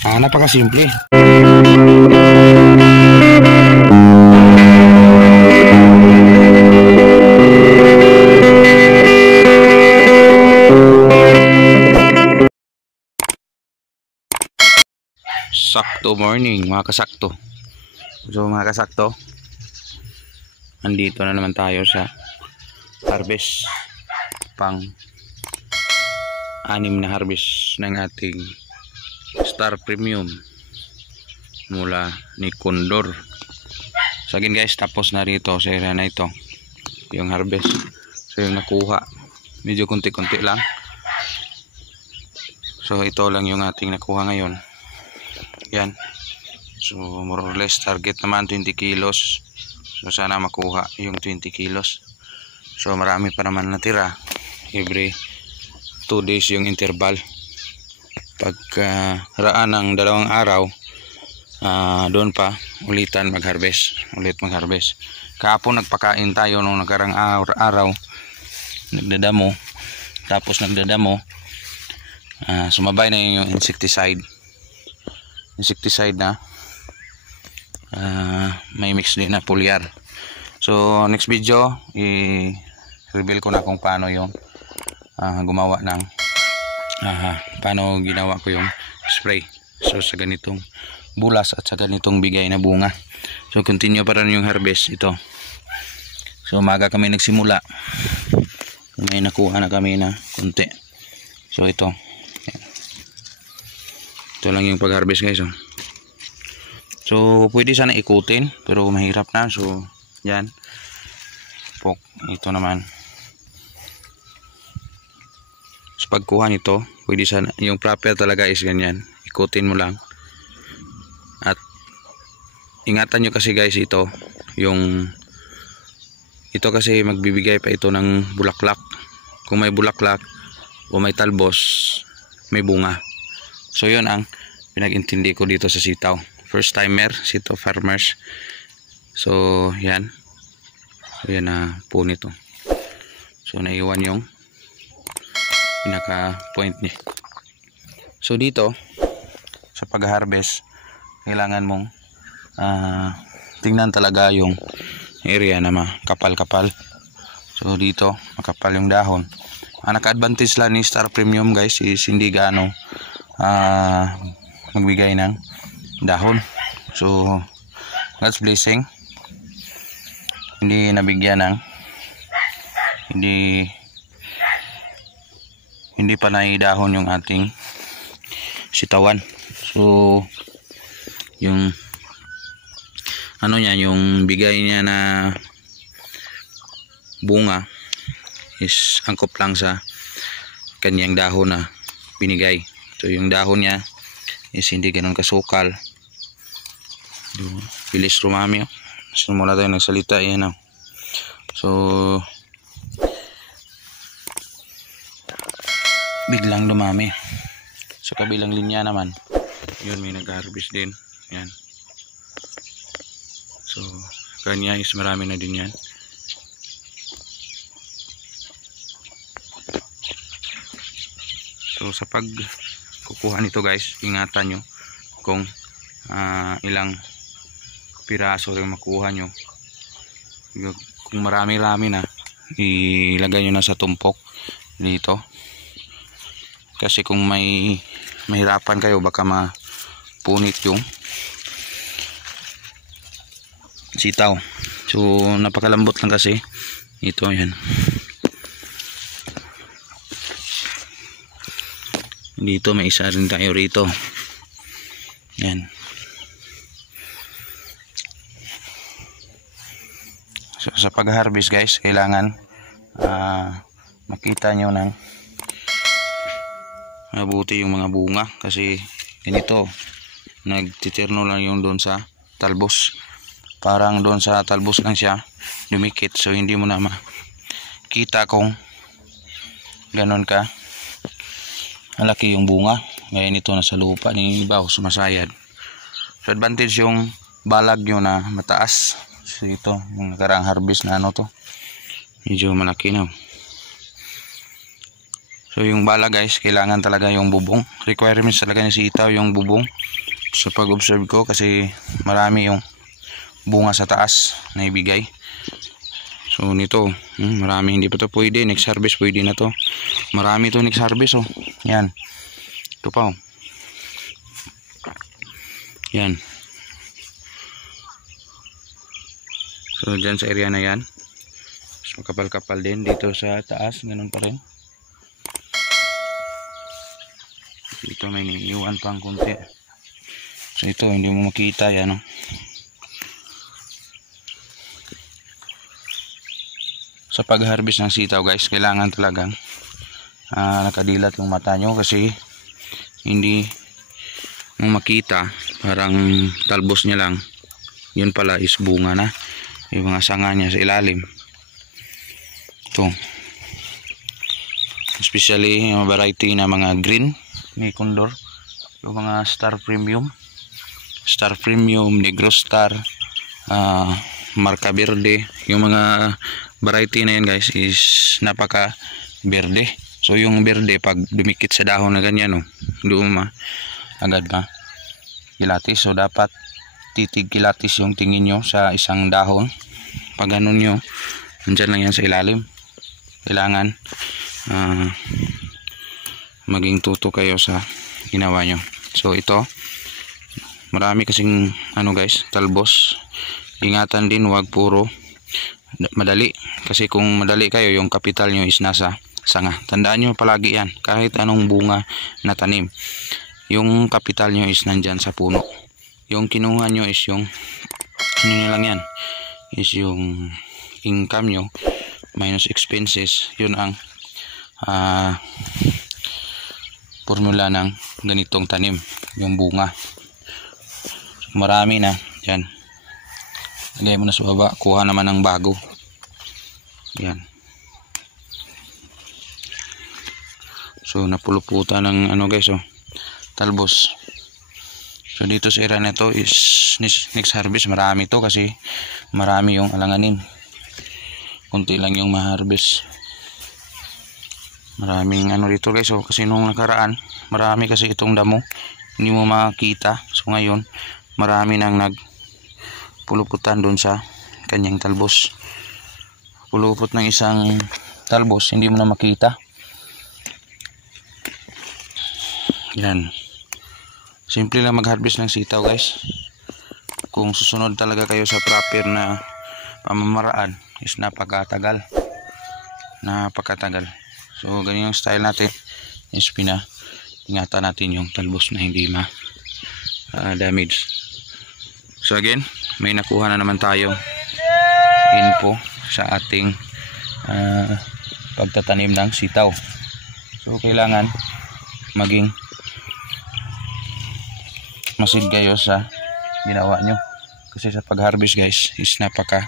Napakasimple. Sakto morning mga kasakto. So mga kasakto, andito na naman tayo sa harvest, pang 6 na harvest ng ating Star Premium mula ni Condor. So again guys, tapos na rito sa area na ito yung harvest. So yung nakuha medyo kunti-kunti lang. So ito lang yung ating nakuha ngayon. Yan. So more or less target naman 20 kilos. So sana makuha yung 20 kilos. So marami pa naman natira. Every 2 days yung interval. Pagka raan ng 2 araw, doon pa ulitan mag-harvest. Kahapon nagpakain tayo nung nakarang araw. Nagdadamo. Tapos nagdadamo. Sumabay na yung insecticide na may mix din na foliar. So next video i-reveal ko na kung paano yung gumawa ng paano ginawa ko yung spray. So sa ganitong bulas at sa ganitong bigay na bunga. So continue pa rin yung harvest ito. So umaga kami nagsimula, may nakuha na kami na konti. So ito lang yung pag-harvest guys. So pwede sana ikutin pero mahirap na. So yan, ito naman. So pagkuha nito, pwede sana, yung proper talaga is ganyan, ikutin mo lang. At ingatan nyo kasi guys, ito kasi magbibigay pa ito ng bulaklak. Kung may bulaklak o may talbos, may bunga. So yun ang pinag-intindi ko dito sa sitaw. First timer, sitaw farmers. So yan. So yan na po nito. So naiwan yung pinaka point niya. So dito sa pag-harvest, kailangan mong tingnan talaga yung area na makapal-kapal. So dito makapal yung dahon. Ang naka-advantage lang ni Star Premium guys is hindi gaano magbigay ng dahon. So God's blessing, hindi nabigyan ng hindi pa naidahon yung ating sitawan. So yung yung bigay niya na bunga is angkop lang sa kanyang dahon na binigay. So yung dahon niya is hindi ganun kasukal. Bilis rumami. Simula tayo nagsalita yan. So biglang dumami. Sa kabilang linya naman, yun may nag-harvest din. Yan. So kanya is marami na din yan. So sa pagkukuha nito guys, ingatan nyo kung ilang piraso rin makuha nyo. Kung marami-rami na, ilagay nyo na sa tumpok dito. Kasi kung mahirapan kayo, baka mapunit yung sitaw. So napakalambot lang kasi ito. Yan. Dito may isa rin tayo rito. Yan. So sa pag-harvest guys, kailangan makita nyo ng mabuti yung mga bunga. Kasi ganito, nagtitirno lang yung doon sa talbos. Parang doon sa talbos lang siya dumikit. So hindi mo na makita kung ganon ka malaki yung bunga. Ngayon ito nasa lupa, ni iba sumasayad. So advantage yung balag nyo na mataas. So ito yung nakarang harvest na to, medyo malaki na. So So yung bala guys, kailangan talaga yung bubong. Requirements talaga ni sitaw yung bubong. So pag-observe ko kasi marami yung bunga sa taas na ibigay. So nito, marami, hindi pa to pwede. Next harvest pwede na to. Marami to next harvest oh. Yan. Ito pa oh. Yan. So dyan sa area na yan. So kapal-kapal din dito sa taas, ganun pa rin. Dito may niiwan pang konti. So ito hindi mo makita yan oh. Sa pag-harvest ng sitaw guys, kailangan talagang nakadilat yung mata nyo kasi hindi mo makita, parang talbos niya lang, yun pala is bunga na, yung mga sanga niya sa ilalim. Ito especially yung variety na mga green, may condor, yung mga star premium, negro star, marca verde, yung mga variety na yan guys is napaka verde. So yung verde pag dumikit sa dahon na ganyan oh, doon agad na kilatis. So dapat titig kilatis yung tingin nyo sa isang dahon. Pag ganun nyo, nandyan lang yan sa ilalim. Kailangan maging tuto kayo sa ginawa nyo. So ito, marami kasing guys, talbos. Ingatan din, wag puro madali. Kasi kung madali kayo, yung kapital nyo is nasa sanga. Tandaan nyo palagi yan, kahit anong bunga na tanim, yung kapital nyo is nandyan sa puno. Yung kinuha nyo is yung ano nyo lang yan, is yung income nyo minus expenses. Yun ang formula ng ganitong tanim, yung bunga. Marami na yan, lagay mo na sa baba, kuha naman ng bago. Yan. So napuluputan ng guys oh, talbos. So dito sa area na to is next harvest marami to kasi marami yung alanganin. Kunti lang yung ma-harvest. Maraming dito guys oh, kasi nung nakaraan marami kasi itong damo, hindi mo makita. So ngayon marami nang nagpuluputan doon sa kanyang talbos. Pulupot ng isang talbos, hindi mo na makita. Yan. Simple lang mag-harvest ng sitaw guys. Kung susunod talaga kayo sa proper na pamamaraan is napakatagal. So ganyan yung style natin, is ingatan natin yung talbos na hindi damage. So again, may nakuha na naman tayo info sa ating pagtatanim ng sitaw. So kailangan maging masid kayo sa ginawa nyo kasi sa pag-harvest guys is napaka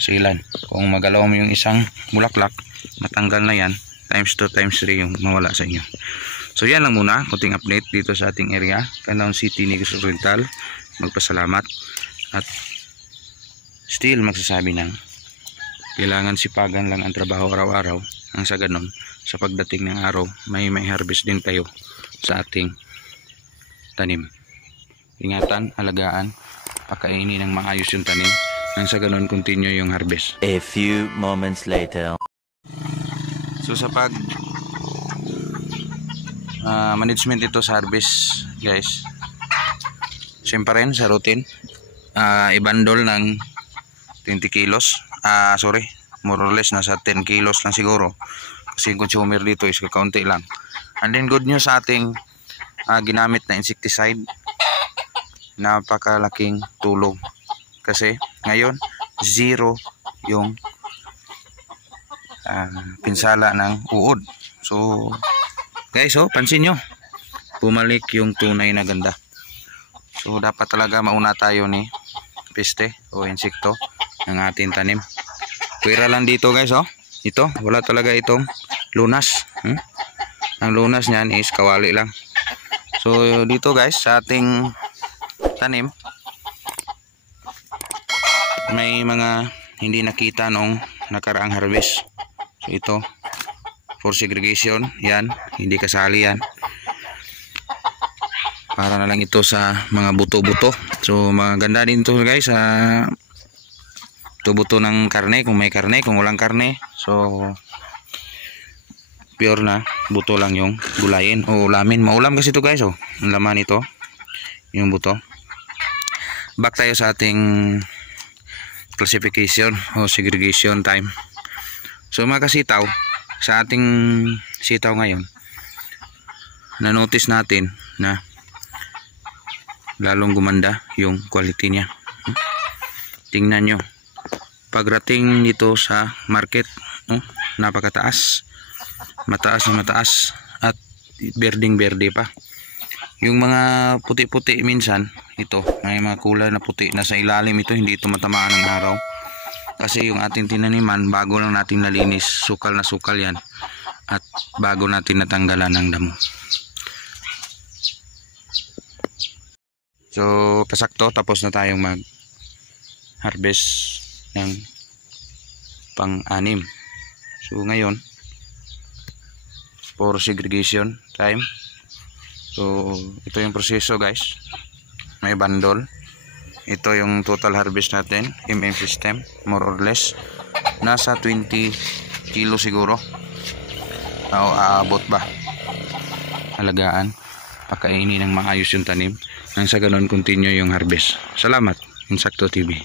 silan. Kung magalaw mo yung isang bulaklak, matanggal na yan, times 2 times 3 yung mawala sa inyo. So yan lang muna, kunting update dito sa ating area, Canlaon City, Negros Oriental. Magpasalamat at still magsasabi ng kailangan sipagan lang ang trabaho araw-araw, ang sa ganon sa pagdating ng araw may harvest din tayo sa ating tanim. Ingatan, alagaan, pakainin ng maayos yung tanim, nang sa ganon continue yung harvest. A few moments later. So sa pag management ito sa harvest guys, siyempre rin sa routine, ibandol ng 20 kilos, more or less nasa 10 kilos lang siguro kasi yung consumer dito is kakaunti lang. And then good news sa ating ginamit na insecticide, napakalaking tulong kasi ngayon zero yung pinsala ng uod. So guys pansin nyo, bumalik yung tunay na ganda. So dapat talaga mauna tayo ni peste o insekto ng ating tanim. Pwera lang dito guys ito wala talaga itong lunas. Ang lunas niyan is kawali lang. So dito guys sa ating tanim may mga hindi nakita nung nakaraang harvest. So ito for segregation. Yan, hindi kasali yan. Para na lang ito sa mga buto-buto. So maganda din to guys sa buto ng karne, kung may karne, kung walang karne. So pure na buto lang yung gulayin o ulamin. Maulam kasi ito guys, oh. Ang laman ito, yung buto. Back tayo sa ating classification o segregation time. So mga kasitaw, sa ating sitaw ngayon, na-notice natin na lalong gumanda yung quality niya. Tingnan nyo, pagdating dito sa market, napakataas, mataas na mataas, at berding berde pa. Yung mga puti-puti minsan, ito, may mga kulay na puti na sa ilalim, ito hindi ito matamaan ng araw. Kasi yung ating tinaniman, bago lang natin nalinis, sukal na sukal yan. At bago natin natanggalan ng damo. So, pasakto, tapos na tayong mag-harvest ng pang-anim. So, ngayon, for segregation time. So ito yung proseso guys, may bundle. Ito yung total harvest natin, system, more or less nasa 20 kilo siguro, o aabot ba, alagaan, pakainin ng maayos yung tanim nang sa ganon continue yung harvest. Salamat, Insakto TV.